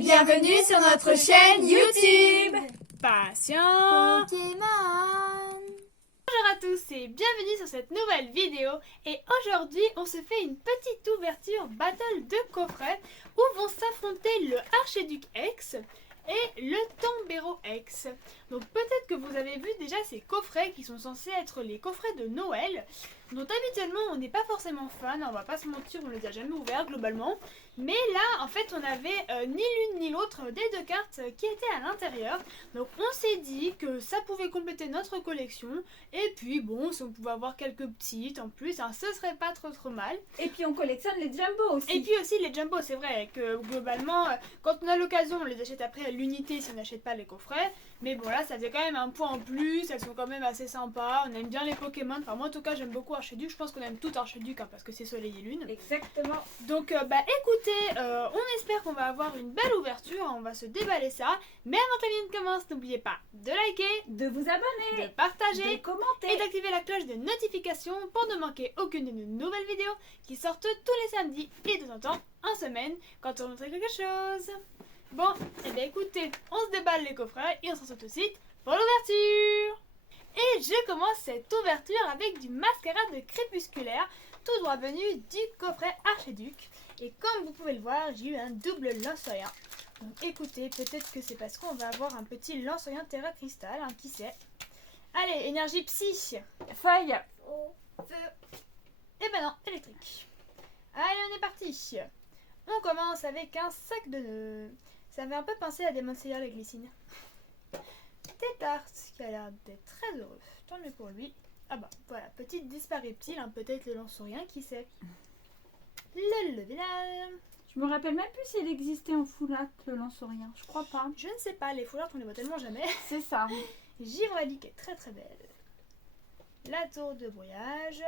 et bienvenue sur notre chaîne YouTube Patient. Pokémon. Bonjour à tous et bienvenue sur cette nouvelle vidéo. Et aujourd'hui on se fait une petite ouverture battle de coffret où vont s'affronter le Archiduc X et le Tombero X. Donc peut-être que vous avez vu déjà ces coffrets qui sont censés être les coffrets de Noël, dont habituellement on n'est pas forcément fan, on va pas se mentir, on les a jamais ouverts globalement. Mais là en fait on avait ni l'une ni l'autre des deux cartes qui étaient à l'intérieur. Donc on s'est dit que ça pouvait compléter notre collection. Et puis bon, si on pouvait avoir quelques petites en plus, hein, ce serait pas trop mal. Et puis on collectionne les Jumbo aussi. Et puis aussi les Jumbo, c'est vrai que globalement quand on a l'occasion on les achète après à l'unité si on n'achète pas les coffrets. Mais bon là ça faisait quand même un point en plus, elles sont quand même assez sympas, on aime bien les Pokémon, enfin moi en tout cas j'aime beaucoup Archiduc, je pense qu'on aime tout Archiduc hein, parce que c'est Soleil et Lune. Exactement. Donc écoutez, on espère qu'on va avoir une belle ouverture, on va se déballer ça. Mais avant que la vidéo ne commence, n'oubliez pas de liker, De vous abonner, de partager de commenter et d'activer la cloche de notification pour ne manquer aucune de nos nouvelles vidéos qui sortent tous les samedis et de temps en temps en semaine quand on montrer quelque chose. Bon, et bien écoutez, on se déballe les coffrets et on se retrouve tout de suite pour l'ouverture. Et je commence cette ouverture avec du mascarade crépusculaire, tout droit venu du coffret Archiduc. Et comme vous pouvez le voir, j'ai eu un double lance-rien. Donc écoutez, peut-être que c'est parce qu'on va avoir un petit lance-rien Terra Cristal, hein, qui sait. Allez, énergie psy. feuille. Feu. Et ben non, électrique. Allez, on est parti. On commence avec un sac de nœuds. Ça fait un peu penser à Demon Slayer la glycine. Tétart, qui a l'air d'être très heureux. Tant mieux pour lui. Ah bah, voilà, petite dispareptile, hein, peut-être le lance-rien, qui sait. Le level. Je me rappelle même plus s'il existait en foulard le lance-rien. Je crois pas. Je ne sais pas, les foulards on les voit tellement jamais. C'est ça. Givrali qui est très très belle. La tour de brouillage,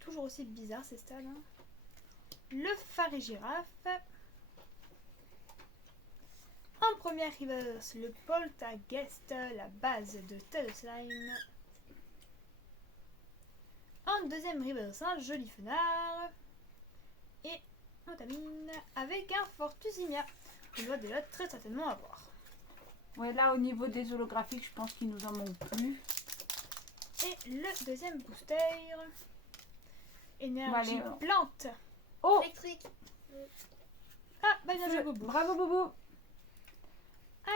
toujours aussi bizarre ces stades. Hein. Le phare et girafe. En première reverse, le Poltergeist, la base de Tel Slime. En deuxième reverse, un joli fenard. Et on termine avec un Fortusimia. On doit déjà très certainement avoir. Ouais, là au niveau des holographiques, je pense qu'il nous en manque plus. Et le deuxième booster. Énergie Bon, allez, plante. Oh, Électrique. Ah, bah bien joué Bobo. bravo Bobo.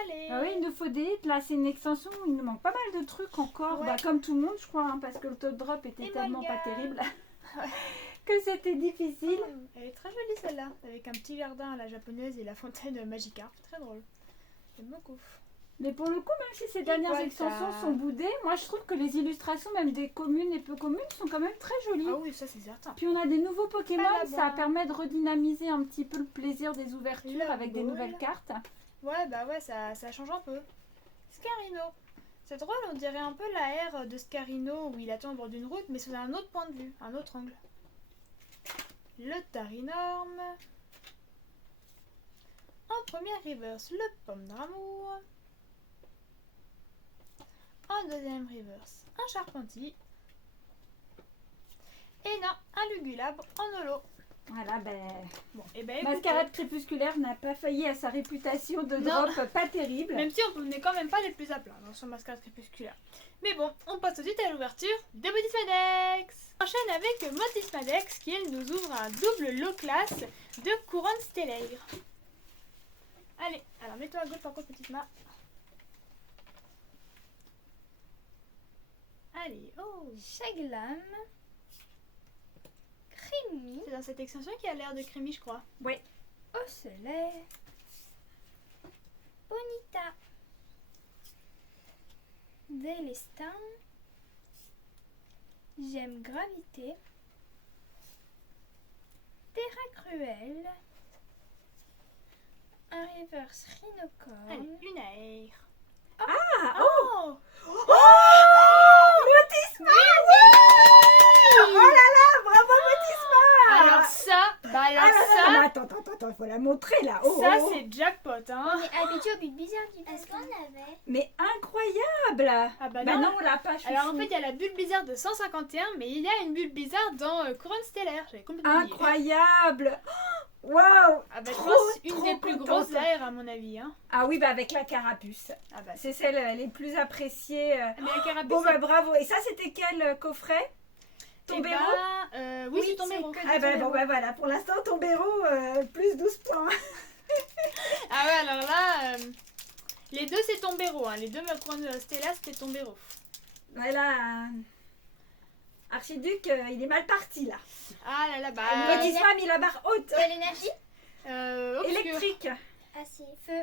Allez. Ah oui, il nous faut des hits. Là, c'est une extension où il nous manque pas mal de trucs encore. Ouais. Bah, comme tout le monde, je crois, hein, parce que le top drop était Et tellement Molga. pas terrible Ouais. que c'était difficile. Elle est très jolie celle-là, avec un petit jardin à la japonaise et la fontaine Magikarp. Très drôle. J'aime beaucoup. Mais pour le coup, même si ces dernières voilà. extensions sont boudées, moi je trouve que les illustrations, même des communes et peu communes, sont quand même très jolies. Ah oui, ça c'est certain. Puis on a des nouveaux Pokémon, Balabon. ça permet de redynamiser un petit peu le plaisir des ouvertures Le avec des ball. nouvelles cartes. Ouais, bah ouais, ça change un peu. Scarino. C'est drôle, on dirait un peu la ère de Scarino où il attend au bord d'une route, mais sous un autre point de vue, un autre angle. Le Tarinorme. En première reverse, le Pomme d'amour. En deuxième reverse, un Charpentier. Et non, un Lugulabre en holo. Voilà, ben. Bon, et ben écoutez, Mascarade crépusculaire n'a pas failli à sa réputation de Non. drop pas terrible. même si on n'est quand même pas les plus à plaindre sur Mascarade crépusculaire. Mais bon, on passe tout de suite à l'ouverture de Motismadex. On enchaîne avec Motismadex qui elle nous ouvre un double low class de couronne stellaire. Allez, alors mets-toi à gauche par contre petite main. Allez, oh, Chaglam, Creamy, c'est dans cette extension qui a l'air de crémy je crois. Oui. Osselet, Bonita, Délestin, J'aime Gravité, Terra Cruelle, un reverse Rhinocorn. Allez, une air. Ah, Oh, Motisma, oui. Oh là là, bravo Motisma. alors ça, bah alors Ah là là, ça, non, attends, faut la montrer là. Oh, ça oh, oh. c'est jackpot hein. On est habitué au but bizarre du Est-ce qu'on avait Mais incroyable. Ah bah Bah non. non, on l'a pas. Alors en fait il y a la bulle bizarre de 151 mais il y a une bulle bizarre dans Couronne Stellaire, j'avais complètement oublié. incroyable. Waouh. Ah bah je Trop, pense une trop des plus contente. grosses AR stellaire à mon avis. Hein. Ah oui, bah avec la carapuce. Ah bah, C'est celle les plus appréciées. mais la carapace, Bon, bah bravo. Et ça, c'était quel coffret? Tombero? Oui, Oui, c'est Tombero. c'est que- Ah bah bon, bah voilà. Pour l'instant, Tombero, plus 12 points. Ah ouais, alors là, les deux c'est Tombero. Hein. Les deux Macron Stella, c'était Tombero. Voilà. Archiduc, il est mal parti là. Ah là là, bah. Motisma a mis la barre haute. Et l'énergie? Obscur. Électrique. Ah si, feu.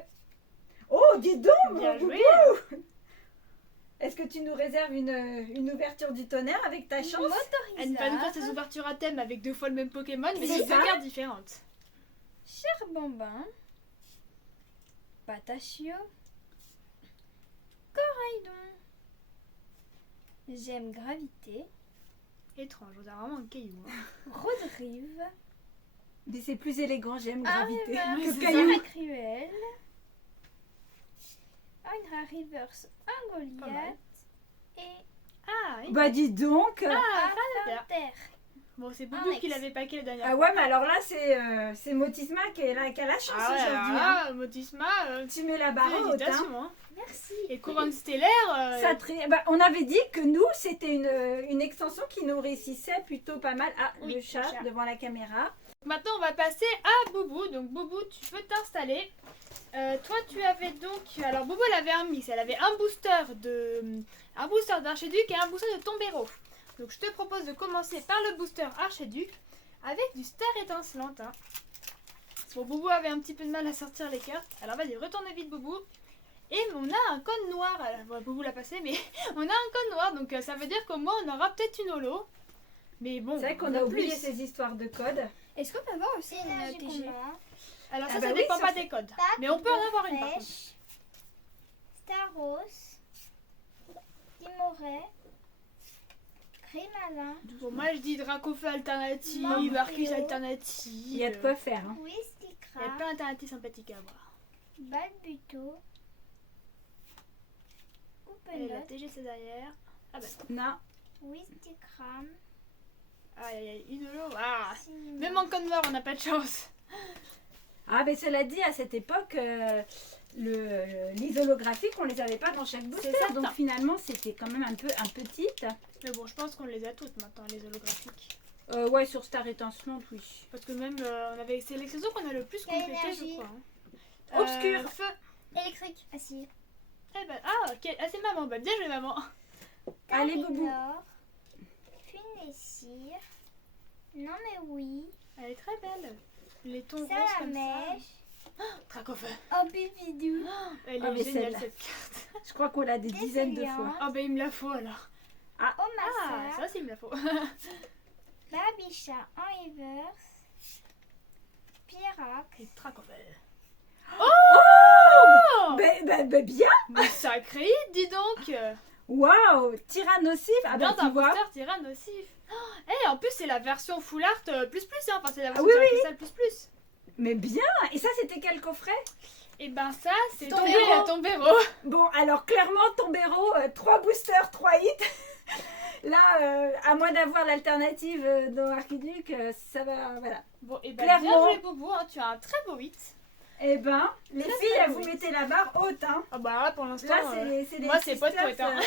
Oh, dis donc, Bien mon joué. boubou. Est-ce que tu nous réserves une ouverture du tonnerre avec ta chance? Elle ne va nous faire ses ouvertures à thème avec 2 fois le même Pokémon, mais C'est c'est 2 ça. cartes différentes. Cher Bambin. Patachio. Coraidon. J'aime gravité. Étrange, on dirait vraiment un caillou. Hein. Rodrive. Mais c'est plus élégant, j'aime Ah, gravité. River, Que c'est caillou. Terra Cruelle. Un Reverse, un Pas mal. Goliath. Et Ah, oui. Bah dis donc. Ah, un là. Terre. Bon, c'est Un Boubou ex. qui l'avait paqué la dernière Ah fois. ouais, mais alors là, c'est Motisma qui a la chance Ah ouais, aujourd'hui. Hein. ah, Motisma, Tu mets la barre haute. Hein. félicitations. Hein. Merci. Et couronne stellaire. Ça bah, on avait dit que nous, c'était une extension qui nous réussissait plutôt pas mal. Ah, Oui, le chat le chat. devant la caméra. Maintenant, on va passer à Boubou. Donc, Boubou, tu peux t'installer. Toi, tu avais donc. Alors, Boubou, elle avait un mix. Elle avait un booster d'Archiduc et un booster de Tombero. Donc, je te propose de commencer par le booster Archiduc avec du Star étincelante. Hein. Bon, Boubou avait un petit peu de mal à sortir les cartes. Alors, vas-y, retourne vite, Boubou. Et on a un code noir. Alors, bon, Boubou l'a passé, mais on a un code noir. Donc, ça veut dire qu'au moins, on aura peut-être une holo. Mais bon, C'est vrai qu'on pas a oublié plus. ces histoires de code. Est-ce qu'on peut avoir aussi une Énergie TG? commun, Alors, ça, Ah ça bah oui, dépend sur pas ce- des codes. Pack Mais on peut en de avoir une par contre. Fraîche, Staros, Timoret, Grimalin, Bon, moi je dis Dracofeu alternative, Morpheo. Arcus alternative. Il y a de quoi faire. Hein. Il y a Wistikra, plein d'alternatives sympathiques à avoir. Balbuto, Et la Oupelot, TGC derrière. Ah bah, Non. Wistikram, aïe aïe, une holo. Ah. Cinnamon. Même en code noir, on n'a pas de chance. Ah, mais cela dit, à cette époque, les holographiques, on les avait pas dans chaque booster. certain. Donc finalement, c'était quand même un petite. Mais bon, je pense qu'on les a toutes maintenant, les holographiques. Ouais, sur Star étincelante, oui. Parce que même, on avait c'est l'exception qu'on a le plus Il y a complété, je énergie. crois. Hein. Obscur. Feu. Électrique, assis. Eh ben, ah, ok. Ah, c'est maman. Bah, bien joué, maman. Allez, Boubou. Tarinor, Funessir, Non mais oui, Elle est très belle. Les tons roses comme ça. Salamèche, Dracofeu. Obibidou, Elle Ah, est mais géniale celle-là. cette carte. Je crois qu'on l'a des dizaines de Décéliant. fois. Ah, bah, il me la faut alors. Ah, Omassa, ça, c'est il me la faut. Babicha en reverse, Pierrac, Et Dracofeu. Bah, bien. Mais sacré, dis donc. Waouh. Tyrannosif. Ah Bien bah, d'un tu vois. booster tyrannosif. Eh, en plus, c'est la version full art plus plus, hein. Enfin, c'est la version oui, tyrannosaure plus plus. Mais bien. Et ça, c'était quel coffret? Et ben ça, c'est Tombero. Tombero. Bon, alors clairement, Tombero, 3 boosters, 3 hits. Là, à moins d'avoir l'alternative dans Archiduc, ça va, voilà. Bon, et ben bien Clairement. joué, Boubou, hein. Tu as un très beau 8. Eh ben, les Très, filles, très vous oui. mettez la barre haute, hein. Ah bah là, pour l'instant, Là, c'est les moi, c'est pas de sisters, poète, hein.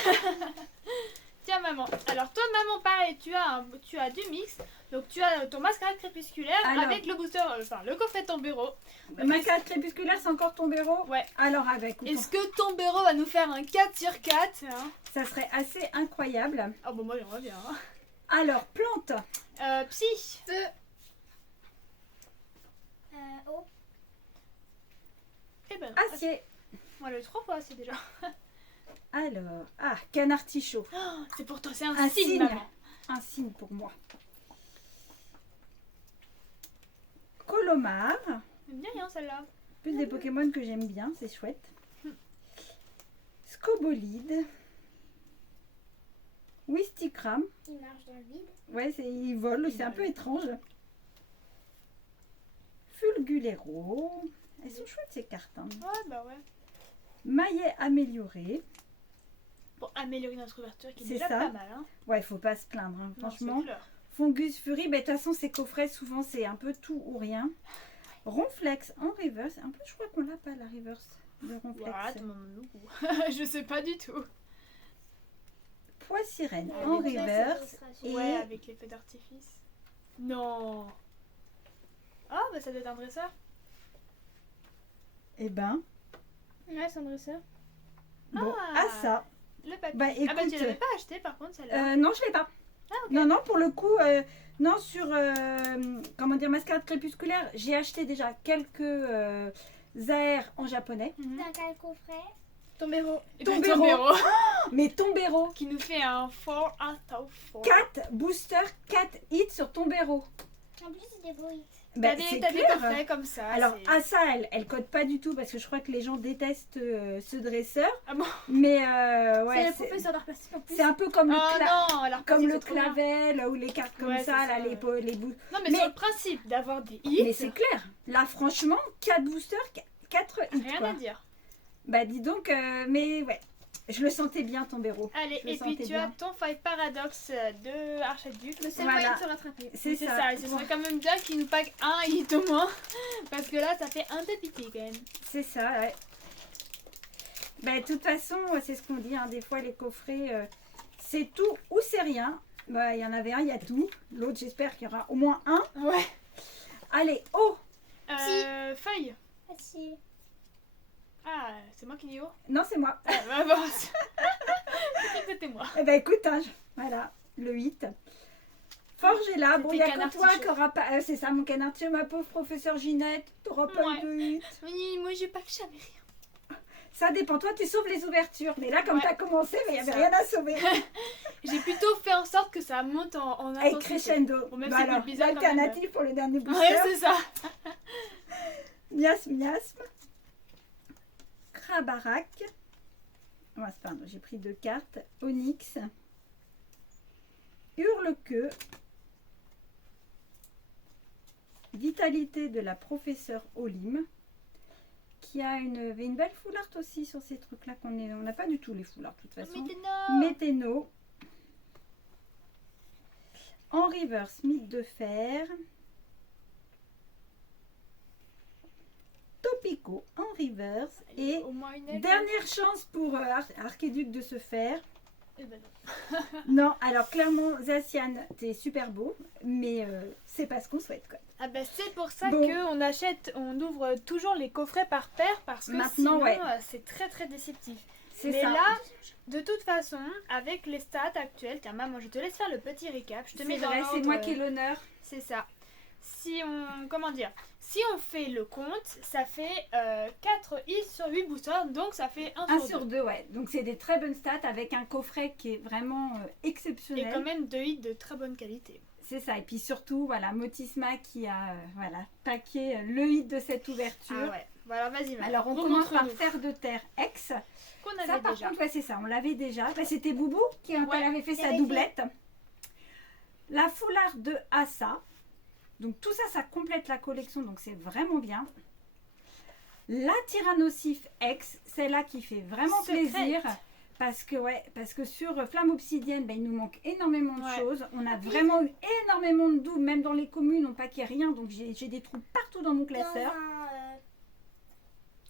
Tiens, maman. Alors, toi, maman, pareil, tu as du mix. Donc, tu as ton mascara crépusculaire Alors. avec le booster, enfin, le coffret Tombero. Ma carte crépusculaire, c'est encore Tombero. Ouais. Alors avec, Est-ce que Tombero va nous faire un 4 sur 4 hein? ça serait assez incroyable. Ah bon, moi, j'aimerais bien. Hein. Alors, plante. Psy. Oh, Eh ben non. Acier. On l'a eu 3 fois, c'est déjà. Alors, canard tichot. Oh, c'est pour toi, c'est un, Un signe, signe. maman. Un signe pour moi. Colomar. J'aime bien rien celle-là. Plus des Pokémon que j'aime bien, c'est chouette. Scobolide. Wistikram. il marche dans le vide. Ouais, il vole, Il c'est un vole. peu étrange. Fulgulero. Elles sont chouettes ces cartes. Hein. Ouais, bah ouais. Maillet amélioré. Bon, améliorer notre ouverture qui est C'est déjà ça. pas mal. Hein. Ouais, il faut pas se plaindre, hein, Non, franchement. c'est clair. Fungus Fury, de toute façon, ces coffrets, souvent, c'est un peu tout ou rien. Ronflex en reverse. En plus, je crois qu'on l'a pas la reverse de Ronflex. Voilà, je sais pas du tout. Poids sirène Ah, en les reverse. Et Ouais, avec les feux d'artifice. Non. Ah, bah ça doit être un dresseur. eh ben, Ouais, c'est un dresseur. bon, Ah. ça. Le papier. Bah Ah bah tu écoute, l'avais pas acheté par contre celle-là. non, je l'ai pas. Ah, ok. Non, non, pour le coup, non, sur, comment dire, mascarade crépusculaire, j'ai acheté déjà quelques Zaire en japonais. Mhm. Dans quel coffret? Tombero. Et puis Tombero. Tombero, Mais Tombero, qui nous fait un 4 out of 4. 4 boosters, 4 hits sur Tombero. En plus, c'est des beaux hits. Bah, T'as c'est des clair. coffrets comme ça. Alors, c'est- Asa, elle code pas du tout parce que je crois que les gens détestent ce dresseur. Ah bon? Mais C'est ouais, le professeur d'art plastique en plus. c'est un peu comme Oh le, non, alors comme c'est le trop bien. clavel ou les cartes comme Ouais, ça, c'est là, ça, les, ouais. les bouts. Non mais, Mais- sur le principe d'avoir des hits, Mais c'est clair. Là, franchement, 4 boosters, 4 hits. rien quoi. à dire. Bah, dis donc, mais ouais. Je le sentais bien, Tombero. Allez, Je le et puis sentais tu bien. as ton Five Paradox de Archduc. Le seul Voilà. moyen de se rattraper. C'est C'est ça. ça, et ce serait quand même bien qu'il nous pack un hit au moins. Parce que là, ça fait un peu pitié quand même. C'est ça, ouais. Bah, de toute façon, c'est ce qu'on dit, hein, des fois, les coffrets, c'est tout ou c'est rien. Bah, il y en avait un, il y a tout. L'autre, j'espère qu'il y aura au moins un. Ouais. Allez, oh! Feuille. Merci. Ah, c'est moi qui dis oh. Non, c'est moi. Ah, bah, bon. Je crois que c'était moi. Eh ben, écoute, hein, voilà, le 8. Forge est là. Bon, il y a C'était que toi canard qui aura pas... c'est ça, mon canard, ma pauvre professeure Ginette. T'auras pas Ouais. eu de 8. Oui, moi j'ai pas que jamais rien. Ça dépend, toi, tu sauves les ouvertures. Mais là, comme Ouais. t'as commencé, il n'y C'est avait ça. rien à sauver. J'ai plutôt fait en sorte que ça monte en Avec intensité. crescendo. Bon, même Bah si alors, c'est bizarre quand même. l'alternative pour le dernier booster. Ouais, c'est ça. Miasme, miasme. Krabarak. Oh, pardon, j'ai pris 2 cartes. Onyx. Hurle-queue. Vitalité de la professeure Olim. Qui a une belle full art aussi sur ces trucs-là. On n'a pas du tout les full art de toute façon. Météno. En reverse, mythe de fer. Topico en reverse. Et au moins une aile. dernière chance pour Archiduc de se faire. Eh ben non. Non, alors clairement, Zacian, t'es super beau, mais c'est pas ce qu'on souhaite, quoi. Ah bah c'est pour ça Bon. qu'on achète, on ouvre toujours les coffrets par paire parce que Maintenant, sinon ouais. C'est très très déceptif. C'est Mais ça. là, de toute façon, avec les stats actuelles, tiens maman, je te laisse faire le petit récap. Je te mets C'est dans vrai, l'ordre. c'est moi qui ai l'honneur. C'est ça. Si on, comment dire, si on fait le compte, ça fait 4 hits sur 8 boosters, donc ça fait 1 1 sur sur 2. 2, ouais. Donc c'est des très bonnes stats avec un coffret qui est vraiment Et exceptionnel. quand même 2 hits de très bonne qualité. C'est ça. Et puis surtout, voilà, Motisma qui a voilà, paqué le hit de cette ouverture. Ah ouais. Voilà, vas-y. maman. Alors on commence par Remontre-nous. Fer de Terre X. Qu'on Ça avait par déjà. contre, ouais, c'est ça, on l'avait déjà. Bah, c'était Boubou qui Ouais, avait fait sa j'avais doublette. La foulard de Asa. Donc tout ça, ça complète la collection, donc c'est vraiment bien. La Tyrannosif X, celle-là qui fait vraiment Secrète. plaisir. Parce que sur Flamme Obsidienne, bah, il nous manque énormément de Ouais. choses. On a vraiment eu énormément de doubles, même dans les communes, on paquait rien. Donc j'ai des trous partout dans mon classeur.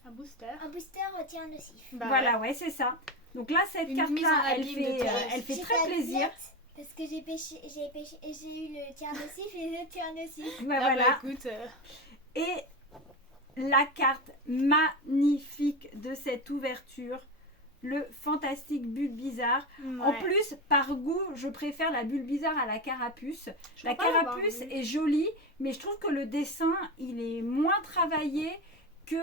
Un booster. Un booster tient nocif. Bah Voilà, ouais, c'est ça. Donc là, cette Une mise en carte-là, elle abîme de fait, Thérèse. elle fait J'ai très pas de plaisir. lettre, parce que j'ai eu le tient nocif et le tient nocif. Bah, Ah voilà. bah écoute, Et la carte magnifique de cette ouverture, le fantastique bulle bizarre. En ouais. plus, par goût, je préfère la bulle bizarre à la carapuce. Je La crois pas l'avoir carapuce vu. est jolie, mais je trouve que le dessin, il est moins travaillé que,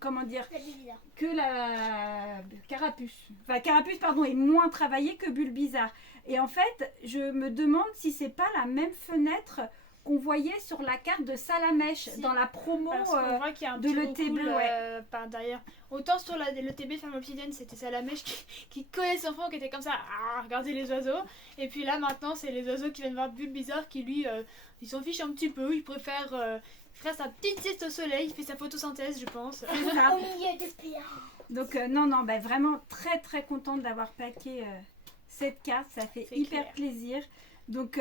comment dire, La bulle bizarre. que la carapuce. Enfin, carapuce, pardon, est moins travaillée que bulle bizarre. Et en fait, je me demande si c'est pas la même fenêtre qu'on voyait sur la carte de Salamèche Si. dans la promo. Parce qu'on voit qu'il y a un de petit l'ETB, roucoule, ouais. par derrière. Autant sur l'ETB Femme Obsidienne, c'était Salamèche qui collait son front, qui était comme ça, à regarder les oiseaux. Et puis là, maintenant, c'est les oiseaux qui viennent voir Bulle Bizarre qui, lui, il s'en fiche un petit peu. Il préfère faire sa petite sieste au soleil. Il fait sa photosynthèse, je pense. C'est ça. Au milieu de spirales. Donc non, bah, vraiment très très contente d'avoir paqué cette carte. Ça fait C'est hyper clair. plaisir. Donc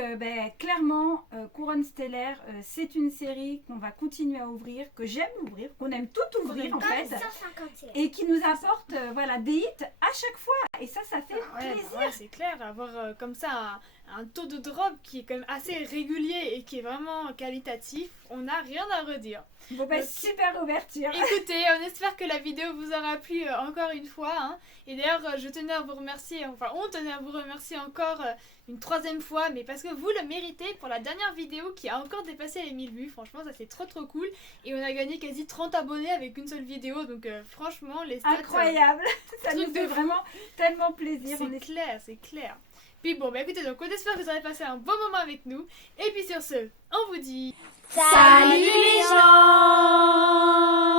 clairement, Couronne Stellaire, c'est une série qu'on va continuer à ouvrir, que j'aime ouvrir, qu'on aime tout ouvrir en Comme fait, 151. et qui nous apporte voilà, des hits à chaque fois. Et ça fait Ouais, plaisir. ouais, c'est clair, avoir comme ça un taux de drop qui est quand même assez régulier et qui est vraiment qualitatif, on n'a rien à redire. Bon bah Donc, super ouverture. Écoutez, on espère que la vidéo vous aura plu encore une fois. Hein. Et d'ailleurs, je tenais à vous remercier, enfin on tenait à vous remercier encore une troisième fois, mais parce que vous le méritez pour la dernière vidéo qui a encore dépassé les 1000 vues. Franchement, ça c'est trop cool. Et on a gagné quasi 30 abonnés avec une seule vidéo. Donc franchement, les stats... Incroyable. Ça nous truc fait de fou. vraiment tellement plaisir. On C'est est clair, c'est clair. Puis bon, bah écoutez, donc on espère que vous avez passé un bon moment avec nous. Et puis sur ce, on vous dit... Salut les gens!